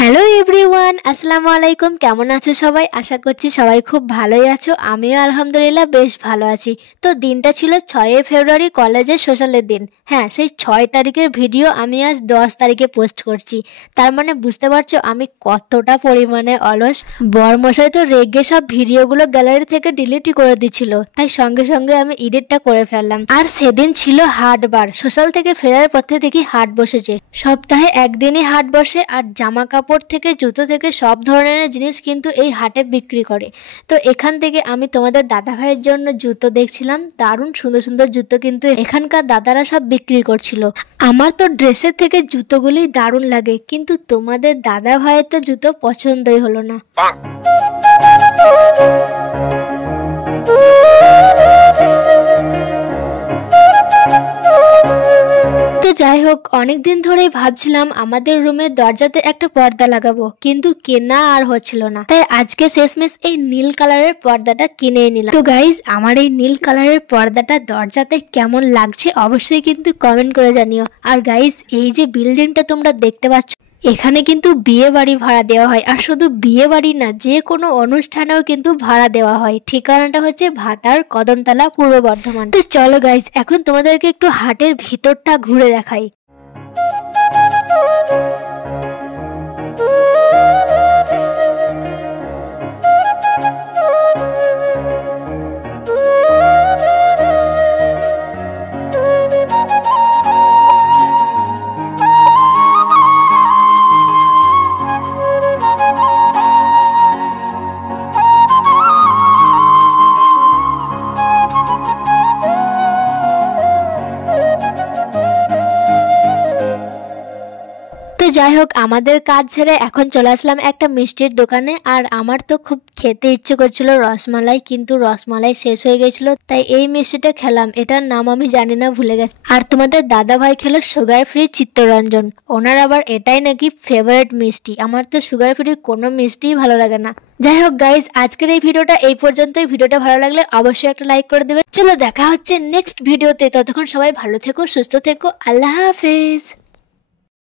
Hello everyone, আসসালামু আলাইকুম। কেমন আছো সবাই? আশা করছি সবাই খুব ভালোই আছো। আমিও আলহামদুলিল্লাহ বেশ ভালো আছি। তো দিনটা ছিল 6 ফেব্রুয়ারি, কলেজের সোশ্যালের দিন। হ্যাঁ, সেই 6 তারিখের ভিডিও আমি আজ 10 তারিখে পোস্ট করছি। তার মানে বুঝতে পারছো আমি কতটা পরিমাণে অলস। বরমশাই তো রেগে সব ভিডিওগুলো গ্যালারি থেকে ডিলিটই করে দিচ্ছিল, তাই সঙ্গে সঙ্গে আমি এডিটটা করে ফেললাম। আর সেদিন ছিল হাটবার। সোশ্যাল থেকে ফেরার পথে দেখি হাট বসেছে। সপ্তাহে একদিনই হাট বসে, আর জামা কাপড় থেকে জুতো থেকে সব ধরনের জিনিস কিন্তু এই হাটে বিক্রি করে। তো এখান থেকে আমি তোমাদের দাদা ভাইয়ের জন্য জুতো দেখছিলাম। দারুণ সুন্দর সুন্দর জুতো কিন্তু এখানকার দাদারা সব বিক্রি করছিল। আমার তো ড্রেসের থেকে জুতোগুলি দারুণ লাগে, কিন্তু তোমাদের দাদা ভাইয়ের তো জুতো পছন্দই হলো না। তো যাই হোক, অনেকদিন ধরেই ভাবছিলাম আমাদের রুমের দরজাতে একটা পর্দা লাগাবো, কিন্তু কেনা আর হচ্ছিল না। তাই আজকে শেষমেশ এই নীল কালারের পর্দাটা কিনে নিলাম। তো গাইজ, আমার এই নীল কালারের পর্দাটা দরজাতে কেমন লাগছে অবশ্যই কিন্তু কমেন্ট করে জানিও। আর গাইজ, এই যে বিল্ডিংটা তোমরা দেখতে পাচ্ছ, এখানে কিন্তু বিয়ে বাড়ি ভাড়া দেওয়া হয়। আর শুধু বিয়ে বাড়ি না, যে কোনো অনুষ্ঠানেও কিন্তু ভাড়া দেওয়া হয়। ঠিকানাটা হচ্ছে ভাতার, কদমতলা, পূর্ব বর্ধমান। তো চলো গাইস, এখন তোমাদেরকে একটু হাটের ভিতরটা ঘুরে দেখাই। তো যাই হোক, আমাদের কাজ ছেড়ে এখন চলে আসলাম একটা মিষ্টির দোকানে। আর আমার তো খুব খেতে ইচ্ছে করছিল রসমালাই, কিন্তু রসমালাই শেষ হয়ে গেছিল, তাই এই মিষ্টিটা খেলাম। এটার নাম আমি জানি না, ভুলে গেছি। আর তোমাদের দাদা ভাই খেলো সুগার ফ্রি চিত্তরঞ্জন। ওনার আবার এটাই নাকি ফেভারিট মিষ্টি। আমার তো সুগার ফ্রি কোনো মিষ্টিই ভালো লাগে না। যাই হোক গাইজ, আজকের এই ভিডিওটা এই পর্যন্তই। ভিডিওটা ভালো লাগলে অবশ্যই একটা লাইক করে দেবে। চলো দেখা হচ্ছে নেক্সট ভিডিওতে। ততক্ষণ সবাই ভালো থেকো, সুস্থ থেকো। আল্লাহ হাফেজ।